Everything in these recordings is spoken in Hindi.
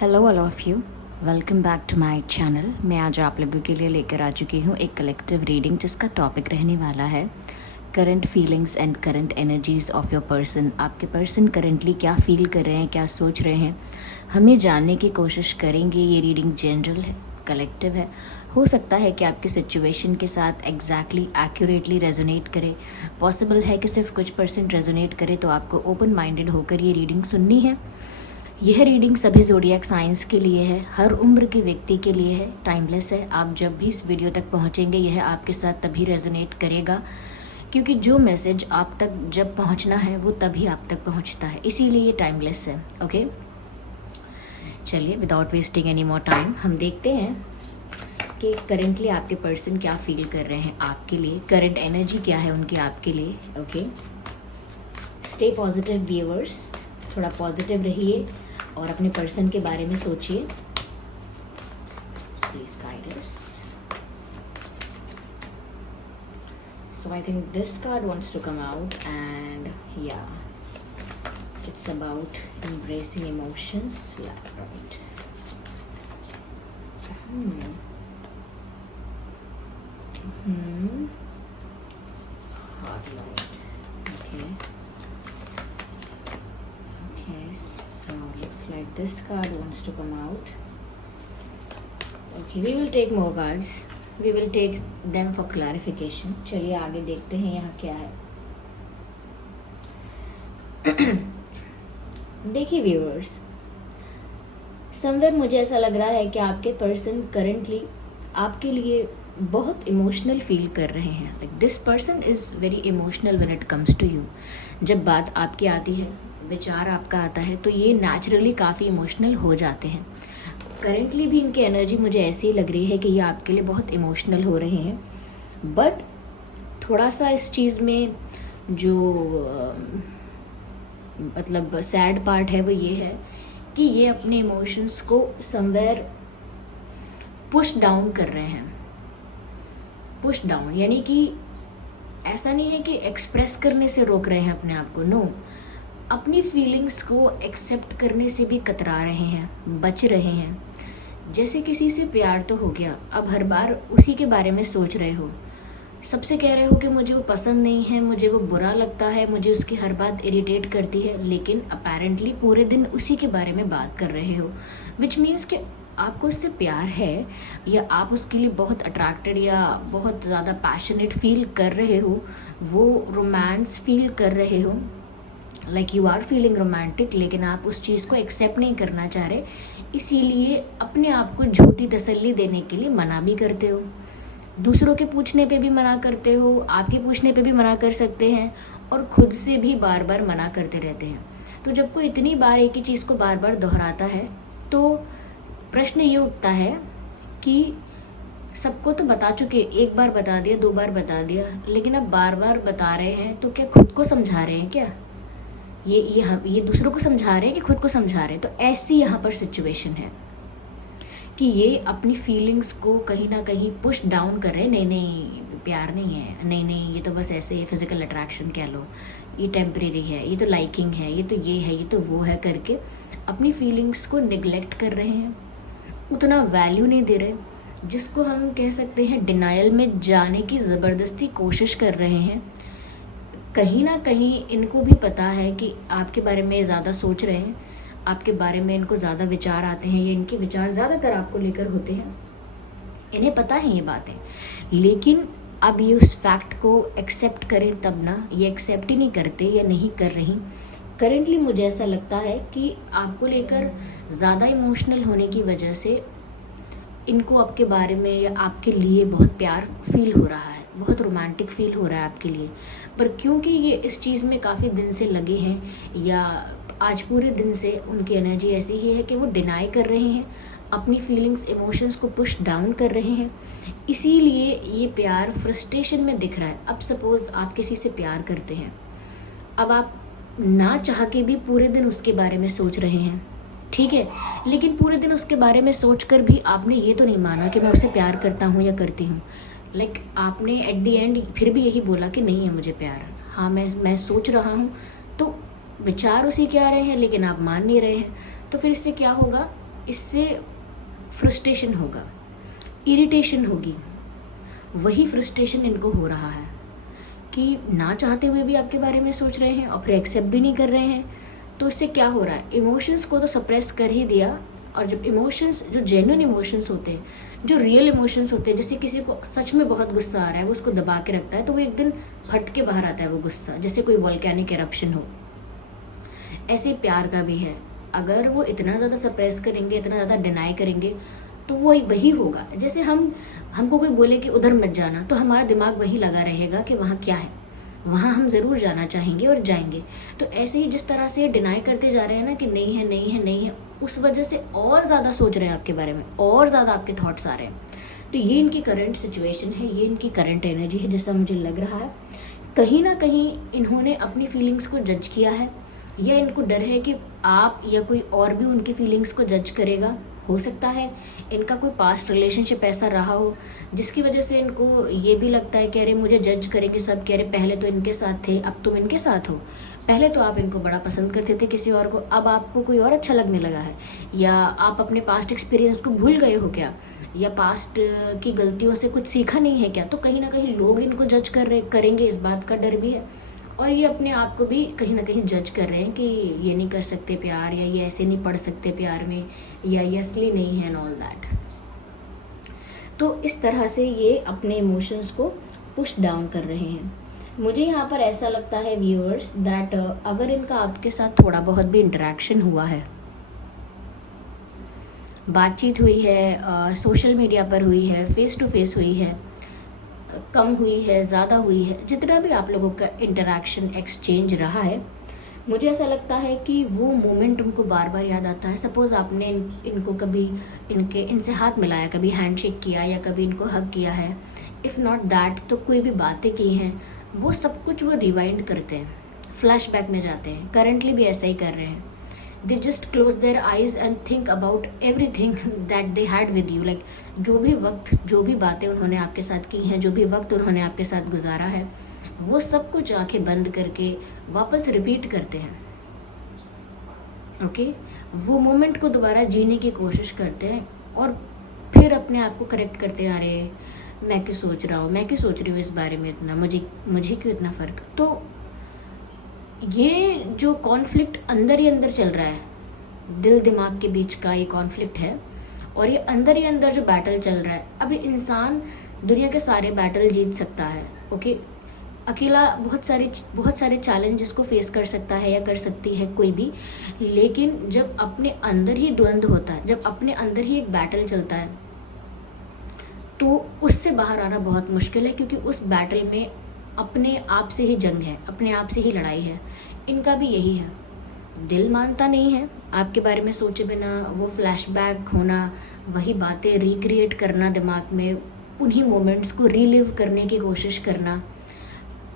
Hello all of you, welcome back to my channel. मैं आज आप लोगों के लिए लेकर आ चुकी हूँ एक कलेक्टिव रीडिंग जिसका टॉपिक रहने वाला है current feelings and current energies of your person. आपके पर्सन करंटली क्या फील कर रहे हैं, क्या सोच रहे हैं, हम ये जानने की कोशिश करेंगे। ये रीडिंग जनरल है, कलेक्टिव है। हो सकता है कि आपकी सिचुएशन के साथ एग्जैक्टली एक्यूरेटली रेजोनेट करे। पॉसिबल है कि सिर्फ कुछ परसेंट रेजोनेट करे, तो आपको ओपन माइंडेड होकर ये रीडिंग सुननी है। यह रीडिंग सभी ज़ोडिएक साइंस के लिए है, हर उम्र के व्यक्ति के लिए है, टाइमलेस है। आप जब भी इस वीडियो तक पहुंचेंगे यह आपके साथ तभी रेजोनेट करेगा, क्योंकि जो मैसेज आप तक जब पहुंचना है वो तभी आप तक पहुंचता है, इसीलिए ये टाइमलेस है। ओके, चलिए without wasting any more time हम देखते हैं कि करेंटली आपके पर्सन क्या फील कर रहे हैं आपके लिए, करंट एनर्जी क्या है उनकी आपके लिए। ओके, स्टे पॉजिटिव व्यूअर्स, थोड़ा पॉजिटिव रहिए और अपने पर्सन के बारे में सोचिए। Please guide us. So I think this card wants to come out, and yeah, it's about embracing emotions. Yeah, right. Hard light. Okay. Okay, so looks like this card wants to come out. Okay, we will take more cards. We will take them for clarification. चलिए आगे देखते हैं यहाँ क्या है। देखिए व्यूअर्स, समवेयर मुझे ऐसा लग रहा है कि आपके पर्सन करंटली आपके लिए बहुत इमोशनल फील कर रहे हैं। Like this person is very emotional when it comes to you. जब बात आपकी आती है, विचार आपका आता है, तो ये नेचुरली काफ़ी इमोशनल हो जाते हैं। करेंटली भी इनकी एनर्जी मुझे ऐसी ही लग रही है कि ये आपके लिए बहुत इमोशनल हो रहे हैं। बट थोड़ा सा इस चीज़ में जो मतलब सैड पार्ट है वो ये है कि ये अपने इमोशंस को समवेयर पुश डाउन कर रहे हैं। पुश डाउन यानी कि ऐसा नहीं है कि एक्सप्रेस करने से रोक रहे हैं अपने आप को, नो, अपनी फीलिंग्स को एक्सेप्ट करने से भी कतरा रहे हैं, बच रहे हैं। जैसे किसी से प्यार तो हो गया, अब हर बार उसी के बारे में सोच रहे हो, सबसे कह रहे हो कि मुझे वो पसंद नहीं है, मुझे वो बुरा लगता है, मुझे उसकी हर बात इरिटेट करती है, लेकिन अपेरेंटली पूरे दिन उसी के बारे में बात कर रहे हो। विच मीन्स कि आपको उससे प्यार है, या आप उसके लिए बहुत अट्रैक्टेड या बहुत ज़्यादा पैशनेट फील कर रहे हो, वो रोमांस फील कर रहे हो, like you are feeling romantic, लेकिन आप उस चीज़ को एक्सेप्ट नहीं करना चाह रहे। इसीलिए अपने आप को झूठी तसल्ली देने के लिए मना भी करते हो, दूसरों के पूछने पे भी मना करते हो, आपके पूछने पे भी मना कर सकते हैं, और खुद से भी बार बार मना करते रहते हैं। तो जब कोई इतनी बार एक ही चीज़ को बार बार दोहराता है, तो प्रश्न ये उठता है कि सबको तो बता चुके, एक बार बता दिया, दो बार बता दिया, लेकिन अब बार बार बता रहे हैं, तो क्या खुद को समझा रहे हैं क्या? ये दूसरों को समझा रहे हैं कि खुद को समझा रहे हैं? तो ऐसी यहाँ पर सिचुएशन है कि ये अपनी फीलिंग्स को कहीं ना कहीं पुश डाउन कर रहे हैं। नहीं नहीं, प्यार नहीं है, नहीं नहीं, ये तो बस ऐसे फिजिकल अट्रैक्शन कह लो, ये टेम्परेरी है, ये तो लाइकिंग है, ये तो ये है, ये तो वो है करके अपनी फीलिंग्स को निगलेक्ट कर रहे हैं, उतना वैल्यू नहीं दे रहे, जिसको हम कह सकते हैं डिनायल में जाने की ज़बरदस्ती कोशिश कर रहे हैं। कहीं ना कहीं इनको भी पता है कि आपके बारे में ज़्यादा सोच रहे हैं, आपके बारे में इनको ज़्यादा विचार आते हैं, या इनके विचार ज़्यादातर आपको लेकर होते हैं, इन्हें पता है ये बातें। लेकिन अब ये उस फैक्ट को एक्सेप्ट करें तब ना, ये एक्सेप्ट ही नहीं करते या नहीं कर रही। करेंटली मुझे ऐसा लगता है कि आपको लेकर ज़्यादा इमोशनल होने की वजह से इनको आपके बारे में या आपके लिए बहुत प्यार फील हो रहा है, बहुत रोमांटिक फील हो रहा है आपके लिए। पर क्योंकि ये इस चीज़ में काफ़ी दिन से लगे हैं, या आज पूरे दिन से उनकी एनर्जी ऐसी ही है कि वो डिनाई कर रहे हैं, अपनी फीलिंग्स इमोशंस को पुश डाउन कर रहे हैं, इसीलिए ये प्यार फ्रस्ट्रेशन में दिख रहा है। अब सपोज़ आप किसी से प्यार करते हैं, अब आप ना चाह के भी पूरे दिन उसके बारे में सोच रहे हैं, ठीक है, लेकिन पूरे दिन उसके बारे में सोच कर भी आपने ये तो नहीं माना कि मैं उसे प्यार करता हूँ या करती हूँ। लाइक आपने एट दी एंड फिर भी यही बोला कि नहीं है मुझे प्यार, हाँ मैं सोच रहा हूँ, तो विचार उसी के आ रहे हैं लेकिन आप मान नहीं रहे हैं। तो फिर इससे क्या होगा, इससे फ्रस्ट्रेशन होगा, इरिटेशन होगी। वही फ्रस्ट्रेशन इनको हो रहा है कि ना चाहते हुए भी आपके बारे में सोच रहे हैं और फिर एक्सेप्ट भी नहीं कर रहे हैं। तो इससे क्या हो रहा है, इमोशंस को तो सप्रेस कर ही दिया। और जब इमोशंस, जो जेन्युइन इमोशंस होते हैं, जो रियल इमोशंस होते हैं, जैसे किसी को सच में बहुत गुस्सा आ रहा है, वो उसको दबा के रखता है, तो वो एक दिन फट के बाहर आता है वो गुस्सा, जैसे कोई वोल्केनिक एरप्शन हो। ऐसे प्यार का भी है, अगर वो इतना ज़्यादा सप्रेस करेंगे, इतना ज़्यादा डिनाई करेंगे, तो वो वही होगा। जैसे हमको कोई बोले कि उधर मत जाना, तो हमारा दिमाग वही लगा रहेगा कि वहाँ क्या है, वहाँ हम ज़रूर जाना चाहेंगे और जाएंगे। तो ऐसे ही जिस तरह से डिनाई करते जा रहे हैं ना कि नहीं है नहीं है नहीं है, उस वजह से और ज़्यादा सोच रहे हैं आपके बारे में, और ज़्यादा आपके थॉट्स आ रहे हैं। तो ये इनकी करंट सिचुएशन है, ये इनकी करंट एनर्जी है, जैसा मुझे लग रहा है। कहीं ना कहीं इन्होंने अपनी फीलिंग्स को जज किया है, या इनको डर है कि आप या कोई और भी उनकी फीलिंग्स को जज करेगा। हो सकता है इनका कोई पास्ट रिलेशनशिप ऐसा रहा हो जिसकी वजह से इनको ये भी लगता है कि अरे मुझे जज करेंगे सब, कि अरे पहले तो इनके साथ थे, अब तुम इनके साथ हो। पहले तो आप इनको बड़ा पसंद करते थे किसी और को, अब आपको कोई और अच्छा लगने लगा है। या आप अपने पास्ट एक्सपीरियंस को भूल गए हो क्या, या पास्ट की गलतियों से कुछ सीखा नहीं है क्या। तो कहीं ना कहीं लोग इनको जज करेंगे, इस बात का डर भी है। और ये अपने आप को भी कहीं ना कहीं जज कर रहे हैं कि ये नहीं कर सकते प्यार, या ये ऐसे नहीं पढ़ सकते प्यार में, या ये असली नहीं है एंड ऑल दैट। तो इस तरह से ये अपने इमोशंस को पुश डाउन कर रहे हैं। मुझे यहाँ पर ऐसा लगता है व्यूअर्स दैट अगर इनका आपके साथ थोड़ा बहुत भी इंटरेक्शन हुआ है, बातचीत हुई है, सोशल मीडिया पर हुई है, फेस टू फेस हुई है, कम हुई है, ज़्यादा हुई है, जितना भी आप लोगों का इंटरेक्शन एक्सचेंज रहा है, मुझे ऐसा लगता है कि वो मोमेंट उनको बार बार याद आता है। सपोज़ आपने इनको कभी इनसे हाथ मिलाया, कभी हैंडशेक किया, या कभी इनको हग किया है, इफ़ नॉट दैट तो कोई भी बातें की हैं, वो सब कुछ वो रिवाइंड करते हैं, फ्लैशबैक में जाते हैं। करंटली भी ऐसा ही कर रहे हैं। they just close their eyes and think about everything that they had with you, like जो भी वक्त, जो भी बातें उन्होंने आपके साथ की हैं, जो भी वक्त उन्होंने आपके साथ गुजारा है, वो सब कुछ आंखें बंद करके वापस रिपीट करते हैं। ओके वो मोमेंट को दोबारा जीने की कोशिश करते हैं और फिर अपने आप को करेक्ट करते हैं, अरे मैं क्यों सोच रहा हूँ, मैं क्यों सोच रही हूँ इस बारे में इतना, मुझे क्यों इतना फ़र्क। तो ये जो कॉन्फ्लिक्ट अंदर ही अंदर चल रहा है, दिल दिमाग के बीच का ये कॉन्फ्लिक्ट है, और ये अंदर ही अंदर जो बैटल चल रहा है। अब इंसान दुनिया के सारे बैटल जीत सकता है, ओके, अकेला बहुत सारे चैलेंजेस को फेस कर सकता है या कर सकती है कोई भी, लेकिन जब अपने अंदर ही द्वंद्व होता है, जब अपने अंदर ही एक बैटल चलता है, तो उससे बाहर आना बहुत मुश्किल है, क्योंकि उस बैटल में अपने आप से ही जंग है, अपने आप से ही लड़ाई है। इनका भी यही है, दिल मानता नहीं है आपके बारे में सोचे बिना, वो फ्लैशबैक होना, वही बातें रिक्रिएट करना दिमाग में, उन्हीं मोमेंट्स को रीलिव करने की कोशिश करना,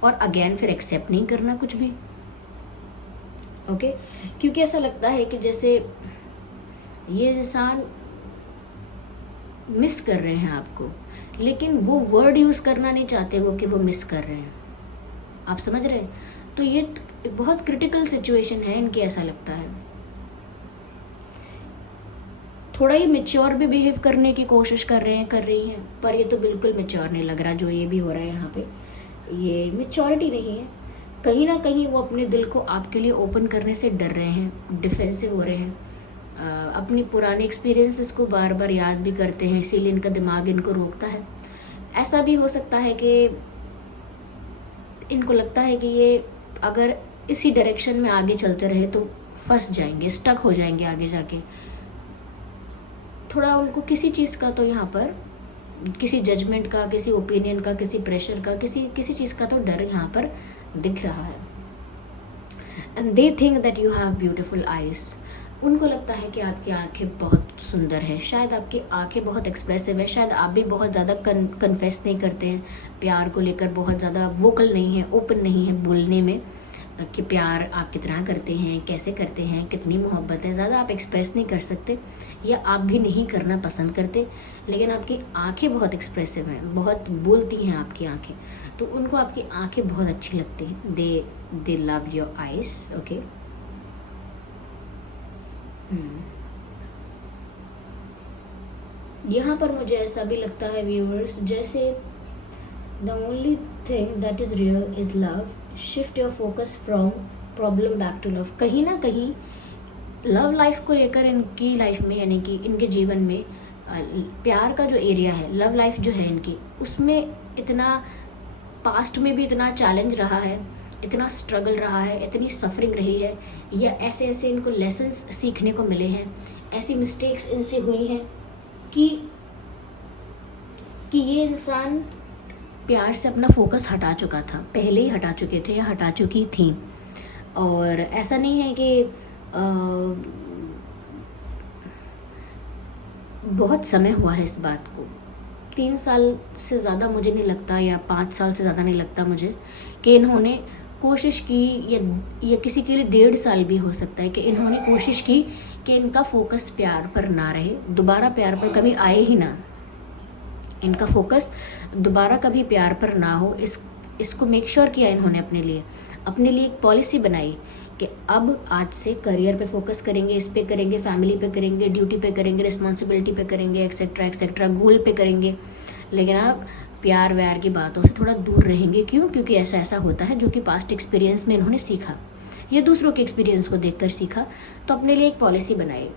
और अगेन फिर एक्सेप्ट नहीं करना कुछ भी। ओके क्योंकि ऐसा लगता है कि जैसे ये इंसान मिस कर रहे हैं आपको, लेकिन वो वर्ड यूज़ करना नहीं चाहते वो कि वो मिस कर रहे हैं। आप समझ रहे हैं? तो ये एक बहुत क्रिटिकल सिचुएशन है इनकी, ऐसा लगता है। थोड़ा ही मेच्योर भी बिहेव करने की कोशिश कर रही हैं, पर ये तो बिल्कुल मेच्योर नहीं लग रहा जो ये भी हो रहा है यहाँ पे। ये मेच्योरिटी नहीं है, कहीं ना कहीं वो अपने दिल को आपके लिए ओपन करने से डर रहे हैं, डिफेंसिव हो रहे हैं, अपनी पुराने एक्सपीरियंसेस को बार बार याद भी करते हैं, इसीलिए इनका दिमाग इनको रोकता है। ऐसा भी हो सकता है कि इनको लगता है कि ये अगर इसी डायरेक्शन में आगे चलते रहे तो फंस जाएंगे, स्टक हो जाएंगे आगे जाके। थोड़ा उनको किसी चीज़ का तो यहाँ पर, किसी जजमेंट का, किसी ओपिनियन का, किसी प्रेशर का, किसी चीज़ का तो डर यहाँ पर दिख रहा है। And they think that you have beautiful eyes. उनको लगता है कि आपकी आंखें बहुत सुंदर है, शायद आपकी आंखें बहुत एक्सप्रेसिव है, शायद आप भी बहुत ज़्यादा कन्फेस नहीं करते हैं प्यार को लेकर, बहुत ज़्यादा वोकल नहीं है, ओपन नहीं है बोलने में कि प्यार आप कितना करते हैं, कैसे करते हैं, कितनी मोहब्बत है, ज़्यादा आप एक्सप्रेस नहीं कर सकते, या आप भी नहीं करना पसंद करते। लेकिन आपकी आंखें बहुत एक्सप्रेसिव हैं, बहुत बोलती हैं आपकी आंखें, तो उनको आपकी आंखें बहुत अच्छी लगती हैं। They love your eyes. Okay यहाँ पर मुझे ऐसा भी लगता है व्यूअर्स, जैसे the only thing that is real is love, shift your focus from problem back to love. कहीं ना कहीं लव लाइफ को लेकर इनकी लाइफ में, यानी कि इनके जीवन में प्यार का जो एरिया है, लव लाइफ जो है इनकी, उसमें इतना पास्ट में भी इतना चैलेंज रहा है, इतना स्ट्रगल रहा है, इतनी सफरिंग रही है, या ऐसे ऐसे इनको लेसन्स सीखने को मिले हैं, ऐसी मिस्टेक्स इनसे हुई हैं कि ये इंसान प्यार से अपना फोकस हटा चुका था, पहले ही हटा चुके थे या हटा चुकी थी। और ऐसा नहीं है कि बहुत समय हुआ है इस बात को, 3 साल से ज़्यादा मुझे नहीं लगता, या 5 साल से ज़्यादा नहीं लगता मुझे, कि इन्होंने कोशिश की, या किसी के लिए 1.5 साल भी हो सकता है, कि इन्होंने कोशिश की कि इनका फोकस प्यार पर ना रहे, दोबारा प्यार पर कभी आए ही ना, इनका फोकस दोबारा कभी प्यार पर ना हो। इसको मेक श्योर किया इन्होंने अपने लिए एक पॉलिसी बनाई कि अब आज से करियर पे फोकस करेंगे, इस पे करेंगे, फैमिली पे करेंगे, ड्यूटी पे करेंगे, रिस्पॉन्सिबिलिटी पे करेंगे, एक्सेट्रा एक्सेट्रा, गोल पे करेंगे, लेकिन अब प्यार व्यार की बातों से थोड़ा दूर रहेंगे। क्यों? क्योंकि ऐसा होता है, जो कि पास्ट एक्सपीरियंस में इन्होंने सीखा या दूसरों के एक्सपीरियंस को देखकर सीखा, तो अपने लिए एक पॉलिसी बनाई।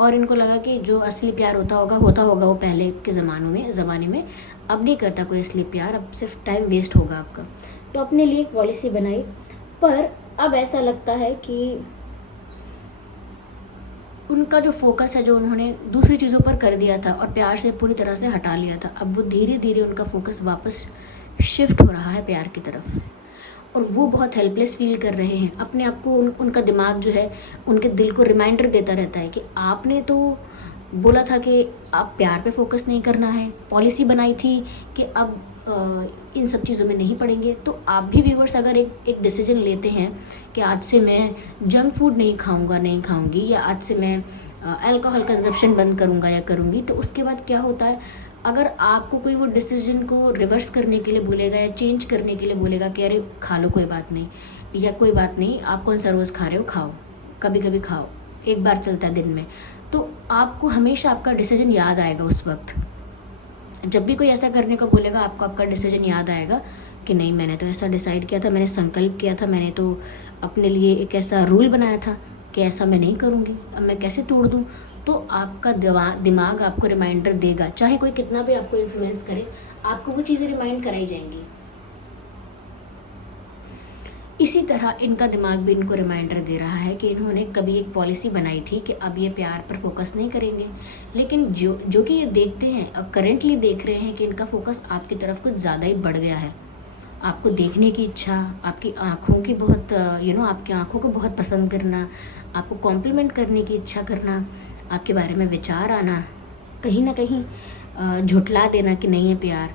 और इनको लगा कि जो असली प्यार होता होगा वो पहले के ज़माने में, अब नहीं करता कोई असली प्यार, अब सिर्फ टाइम वेस्ट होगा आपका। तो अपने लिए एक पॉलिसी बनाई, पर अब ऐसा लगता है कि उनका जो फोकस है, जो उन्होंने दूसरी चीज़ों पर कर दिया था और प्यार से पूरी तरह से हटा लिया था, अब वो धीरे धीरे उनका फोकस वापस शिफ्ट हो रहा है प्यार की तरफ, और वो बहुत हेल्पलेस फील कर रहे हैं अपने आप को। उनका दिमाग जो है, उनके दिल को रिमाइंडर देता रहता है कि आपने तो बोला था कि आप प्यार पे फोकस नहीं करना है, पॉलिसी बनाई थी कि अब इन सब चीज़ों में नहीं पड़ेंगे। तो आप भी व्यूअर्स अगर एक डिसीजन लेते हैं कि आज से मैं जंक फूड नहीं खाऊंगी, या आज से मैं अल्कोहल कंजप्शन बंद करूंगा या करूंगी, तो उसके बाद क्या होता है, अगर आपको कोई वो डिसीजन को रिवर्स करने के लिए बोलेगा या चेंज करने के लिए बोलेगा कि अरे खा लो कोई बात नहीं, या कोई बात नहीं, आप कौन सा रोज़ खा रहे हो, खाओ, कभी कभी खाओ, एक बार चलता है दिन में, तो आपको हमेशा आपका डिसीजन याद आएगा। उस वक्त जब भी कोई ऐसा करने को बोलेगा, आपको आपका डिसीजन याद आएगा कि नहीं, मैंने तो ऐसा डिसाइड किया था, मैंने संकल्प किया था, मैंने तो अपने लिए एक ऐसा रूल बनाया था कि ऐसा मैं नहीं करूँगी, अब मैं कैसे तोड़ दूँ। तो आपका दिमाग आपको रिमाइंडर देगा, चाहे कोई कितना भी आपको इन्फ्लुएंस करे, आपको वो चीज़ें रिमाइंड कराई जाएंगी। इसी तरह इनका दिमाग भी इनको रिमाइंडर दे रहा है कि इन्होंने कभी एक पॉलिसी बनाई थी कि अब ये प्यार पर फोकस नहीं करेंगे, लेकिन जो कि ये देखते हैं, अब करेंटली देख रहे हैं कि इनका फोकस आपकी तरफ कुछ ज़्यादा ही बढ़ गया है। आपको देखने की इच्छा, आपकी आँखों की बहुत आपकी आँखों को बहुत पसंद करना, आपको कॉम्प्लीमेंट करने की इच्छा करना, आपके बारे में विचार आना, कहीं ना कहीं झुठला देना कि नहीं है प्यार,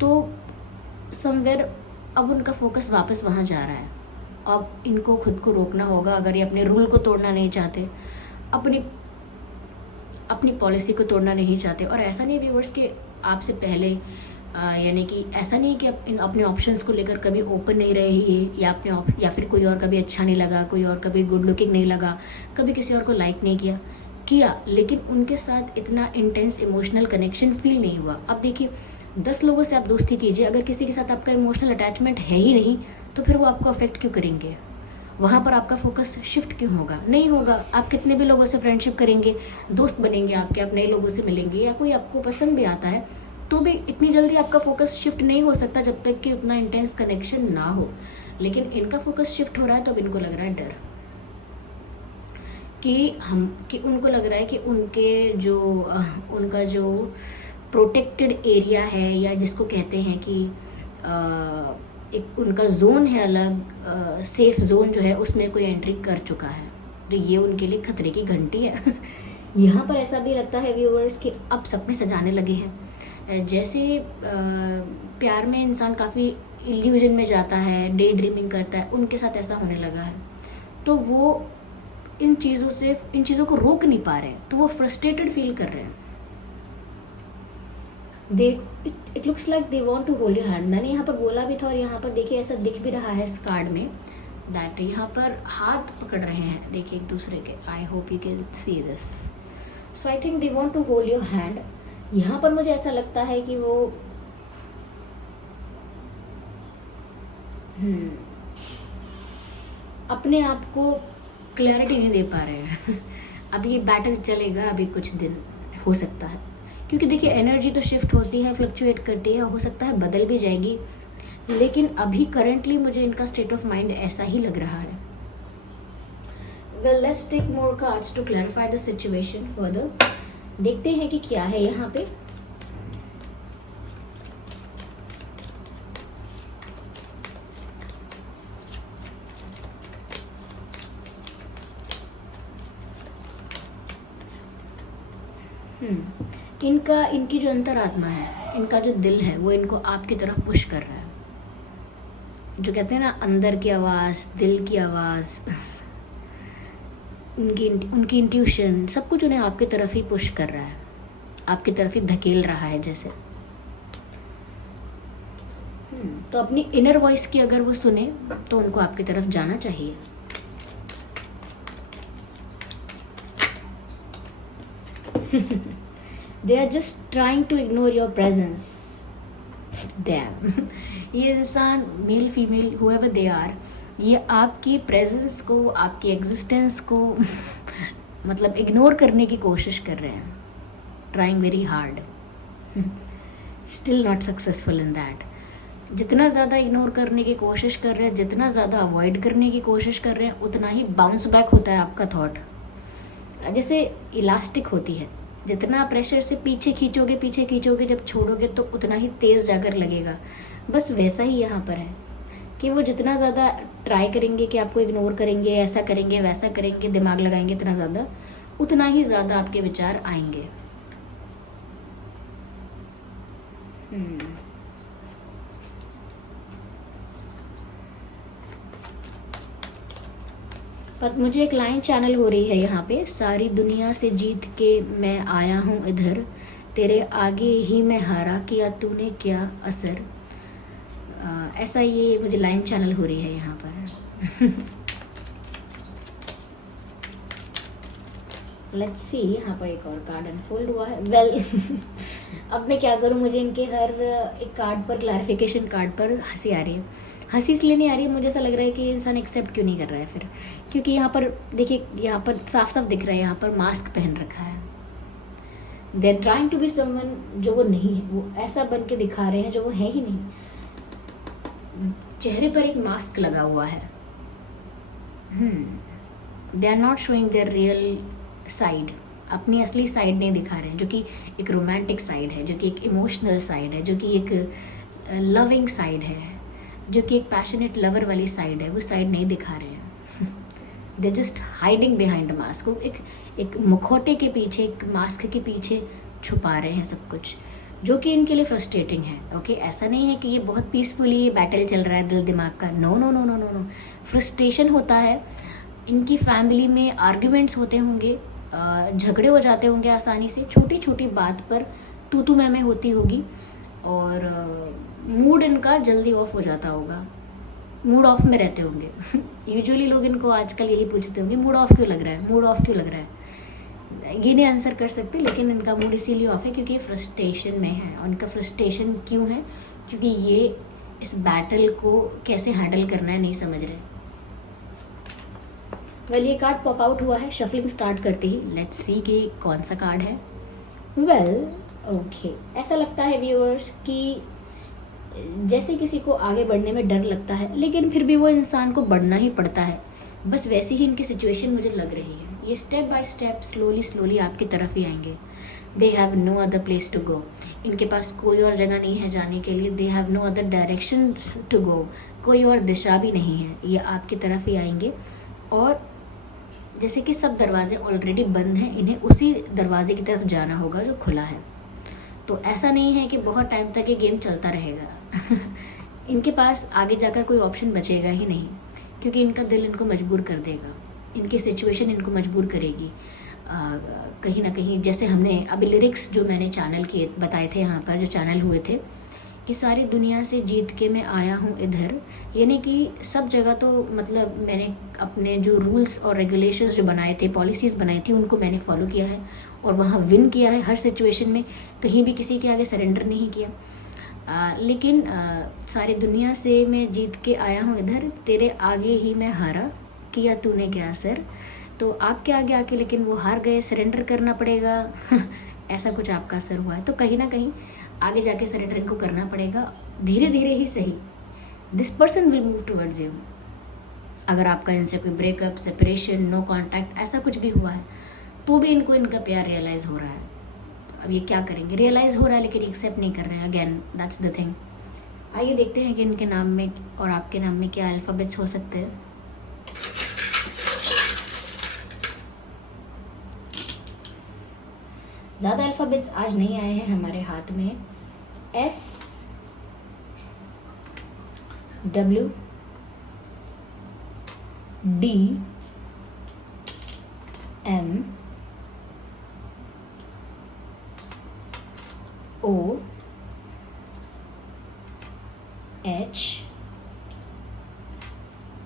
तो समवेयर अब उनका फोकस वापस वहाँ जा रहा है। अब इनको खुद को रोकना होगा, अगर ये अपने रूल को तोड़ना नहीं चाहते, अपनी पॉलिसी को तोड़ना नहीं चाहते। और ऐसा नहीं व्यूअर्स कि आपसे पहले यानी कि ऐसा नहीं कि अपने ऑप्शंस को लेकर कभी ओपन नहीं रहे ये, या फिर कोई और कभी अच्छा नहीं लगा, कोई और कभी गुड लुकिंग नहीं लगा, कभी किसी और को लाइक नहीं किया, लेकिन उनके साथ इतना इंटेंस इमोशनल कनेक्शन फील नहीं हुआ। अब देखिए, 10 लोगों से आप दोस्ती कीजिए, अगर किसी के साथ आपका इमोशनल अटैचमेंट है ही नहीं, तो फिर वो आपको अफेक्ट क्यों करेंगे, वहाँ पर आपका फोकस शिफ्ट क्यों होगा? नहीं होगा। आप कितने भी लोगों से फ्रेंडशिप करेंगे, दोस्त बनेंगे आपके, आप नए लोगों से मिलेंगे, या कोई आपको पसंद भी आता है, तो भी इतनी जल्दी आपका फोकस शिफ्ट नहीं हो सकता जब तक कि उतना इंटेंस कनेक्शन ना हो। लेकिन इनका फोकस शिफ्ट हो रहा है, तो अब इनको लग रहा है डर, कि उनको लग रहा है कि उनका जो प्रोटेक्टेड एरिया है, या जिसको कहते हैं कि एक उनका जोन है अलग, सेफ जोन जो है, उसमें कोई एंट्री कर चुका है, तो ये उनके लिए खतरे की घंटी है। यहाँ पर ऐसा भी लगता है व्यूअर्स कि अब सपने सजाने लगे हैं। जैसे प्यार में इंसान काफ़ी इल्यूजन में जाता है, डे ड्रीमिंग करता है, उनके साथ ऐसा होने लगा है। तो वो इन चीज़ों को रोक नहीं पा रहे हैं, तो वो फ्रस्ट्रेटेड फील कर रहे हैं। It looks like they want to hold your hand. मैंने यहाँ पर बोला भी था, और यहाँ पर देखिए ऐसा दिख भी रहा है इस कार्ड में, दैट यहाँ पर हाथ पकड़ रहे हैं, देखिए एक दूसरे के। I hope you can see this. So I think they want to hold your hand, यहाँ पर मुझे ऐसा लगता है कि वो अपने आप को क्लैरिटी नहीं दे पा रहे हैं। अब ये बैटल चलेगा अभी कुछ दिन, हो सकता है, क्योंकि देखिए एनर्जी तो शिफ्ट होती है, फ्लक्चुएट करती है, हो सकता है बदल भी जाएगी, लेकिन अभी करंटली मुझे इनका स्टेट ऑफ माइंड ऐसा ही लग रहा है। Well, let's take more cards to clarify the situation further. देखते हैं कि क्या है यहाँ पे। इनकी जो अंतरात्मा है, इनका जो दिल है, वो इनको आपकी तरफ पुश कर रहा है। जो कहते हैं ना, अंदर की आवाज़, दिल की आवाज़, उनकी इंट्यूशन, सब कुछ उन्हें आपकी तरफ ही पुश कर रहा है, आपकी तरफ ही धकेल रहा है जैसे। तो अपनी इनर वॉइस की अगर वो सुने तो उनको आपकी तरफ जाना चाहिए। They are just trying to ignore your presence. Damn. ये इंसान, male female whoever they are, ये आपकी प्रेजेंस को, आपकी एग्जिस्टेंस को मतलब इग्नोर करने की कोशिश कर रहे हैं, trying very hard, still not successful in that. जितना ज़्यादा इग्नोर करने की कोशिश कर रहे हैं, जितना ज़्यादा अवॉइड करने की कोशिश कर रहे हैं, उतना ही बाउंस बैक होता है आपका थॉट, जैसे इलास्टिक होती है। जितना प्रेशर से पीछे खींचोगे, जब छोड़ोगे तो उतना ही तेज़ जाकर लगेगा। बस वैसा ही यहाँ पर है कि वो जितना ज़्यादा ट्राई करेंगे कि आपको इग्नोर करेंगे, ऐसा करेंगे, वैसा करेंगे, दिमाग लगाएंगे इतना ज़्यादा, उतना ही ज़्यादा आपके विचार आएंगे। पर मुझे एक लाइन चैनल हो रही है यहाँ पे, सारी दुनिया से जीत के मैं आया हूँ इधर, तेरे आगे ही मैं हारा, किया तूने क्या असर। ऐसा ये मुझे लाइन चैनल हो रही है यहाँ पर। लेट्स सी, यहाँ पर एक और कार्ड अनफोल्ड हुआ है। वेल अब मैं क्या करूँ, मुझे इनके हर एक कार्ड पर, क्लैरिफिकेशन कार्ड पर हंसी आ रही है। हंसी इसलिए नहीं आ रही है, मुझे ऐसा लग रहा है कि इंसान एक्सेप्ट क्यों नहीं कर रहा है फिर, क्योंकि यहाँ पर देखिए, यहाँ पर साफ साफ दिख रहा है, यहाँ पर मास्क पहन रखा है। They are trying to be someone जो वो नहीं है, वो ऐसा बन के दिखा रहे हैं जो वो है ही नहीं। चेहरे पर एक मास्क लगा हुआ है। They are not showing their real side, अपनी असली साइड नहीं दिखा रहे हैं, जो कि एक रोमांटिक साइड है, जो कि एक इमोशनल साइड है, जो कि एक लविंग साइड है, जो कि एक पैशनेट लवर वाली साइड है, वो साइड नहीं दिखा रहे हैं। They just hiding behind mask, वो एक मुखौटे के पीछे, एक मास्क के पीछे छुपा रहे हैं सब कुछ, जो कि इनके लिए फ्रस्ट्रेटिंग है। ओके, ऐसा नहीं है कि ये बहुत पीसफुली ये बैटल चल रहा है दिल दिमाग का, no no no no no no. Frustration होता है, इनकी फैमिली में आर्ग्यूमेंट्स होते होंगे, झगड़े हो जाते होंगे आसानी से, छोटी छोटी बात पर तू मैं होती होगी, और मूड इनका जल्दी ऑफ हो जाता होगा, मूड ऑफ में रहते होंगे। यूजुअली लोग इनको आजकल यही पूछते होंगे, मूड ऑफ क्यों लग रहा है, मूड ऑफ क्यों लग रहा है। ये नहीं आंसर कर सकते, लेकिन इनका मूड इसीलिए ऑफ है क्योंकि फ्रस्ट्रेशन में है। और इनका फ्रस्ट्रेशन क्यों है, क्योंकि ये इस बैटल को कैसे हैंडल करना है नहीं समझ रहे। वेल, ये कार्ड पॉप आउट हुआ है शफलिंग स्टार्ट करते ही। लेट्स सी कि कौन सा कार्ड है। वेल, ओके, ऐसा लगता है व्यूअर्स कि जैसे किसी को आगे बढ़ने में डर लगता है, लेकिन फिर भी वो इंसान को बढ़ना ही पड़ता है, बस वैसी ही इनकी सिचुएशन मुझे लग रही है। ये step by step, slowly slowly आपकी तरफ ही आएंगे। They have no other place to go, इनके पास कोई और जगह नहीं है जाने के लिए। They have no other direction to go, कोई और दिशा भी नहीं है, ये आपकी तरफ ही आएंगे। और जैसे कि सब दरवाजे ऑलरेडी बंद हैं, इन्हें उसी दरवाजे की तरफ जाना होगा जो खुला है। तो ऐसा नहीं है कि बहुत टाइम तक ये गेम चलता रहेगा। इनके पास आगे जाकर कोई ऑप्शन बचेगा ही नहीं, क्योंकि इनका दिल इनको मजबूर कर देगा, इनकी सिचुएशन इनको मजबूर करेगी कहीं ना कहीं। जैसे हमने अभी लिरिक्स जो मैंने चैनल के बताए थे, यहाँ पर जो चैनल हुए थे कि सारी दुनिया से जीत के मैं आया हूँ इधर, यानी कि सब जगह तो मतलब मैंने अपने जो रूल्स और रेगुलेशंस जो बनाए थे, पॉलिसीज़ बनाई थी, उनको मैंने फॉलो किया है, और वहाँ विन किया है हर सिचुएशन में, कहीं भी किसी के आगे सरेंडर नहीं किया। लेकिन सारी दुनिया से मैं जीत के आया हूँ इधर, तेरे आगे ही मैं हारा, किया तूने क्या असर। तो आपके आगे आके लेकिन वो हार गए, सरेंडर करना पड़ेगा ऐसा कुछ आपका असर हुआ है। तो कहीं ना कहीं आगे जाके सरेंडर इनको करना पड़ेगा, धीरे धीरे ही सही। This person will move towards you. अगर आपका इनसे कोई ब्रेकअप, सेपरेशन, नो कॉन्टैक्ट ऐसा कुछ भी हुआ है तो भी इनको इनका प्यार रियलाइज़ हो रहा है। अब ये क्या करेंगे, रियलाइज़ हो रहा है लेकिन एक्सेप्ट नहीं कर रहे हैं। Again that's the thing. आइए देखते हैं कि इनके नाम में और आपके नाम में क्या अल्फ़ाबेट्स हो सकते हैं। ज़्यादा अल्फ़ाबेट्स आज नहीं आए हैं हमारे हाथ में। S W D M O H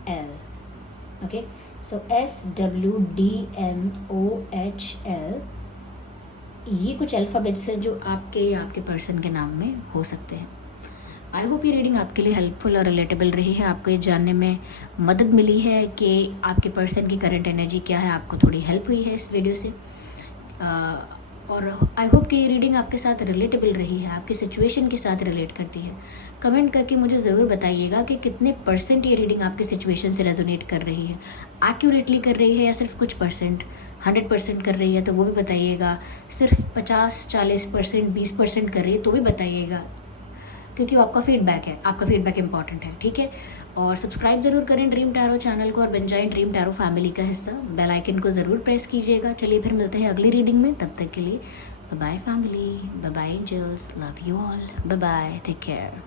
L। Okay, सो S W D M O H L, ये कुछ अल्फ़ाबेट्स हैं जो आपके या आपके पर्सन के नाम में हो सकते हैं। आई होप ये रीडिंग आपके लिए हेल्पफुल और रिलेटेबल रही है, आपको ये जानने में मदद मिली है कि आपके पर्सन की करंट एनर्जी क्या है, आपको थोड़ी हेल्प हुई है इस वीडियो से। और आई होप कि ये रीडिंग आपके साथ रिलेटेबल रही है, आपकी सिचुएशन के साथ रिलेट करती है। कमेंट करके मुझे ज़रूर बताइएगा कि कितने परसेंट ये रीडिंग आपकी सिचुएशन से रेजोनेट कर रही है, एक्यूरेटली कर रही है या सिर्फ कुछ परसेंट। 100% कर रही है तो वो भी बताइएगा, सिर्फ 50-40%, 20% कर रही है तो भी बताइएगा, क्योंकि वो आपका फीडबैक है, आपका फीडबैक इंपॉर्टेंट है, ठीक है। और सब्सक्राइब ज़रूर करें ड्रीम टैरो चैनल को और बन जाएं ड्रीम टैरो फैमिली का हिस्सा। बेल आइकन को ज़रूर प्रेस कीजिएगा। चलिए फिर मिलते हैं अगली रीडिंग में, तब तक के लिए bye bye family, bye bye angels, love you all, bye bye, take care.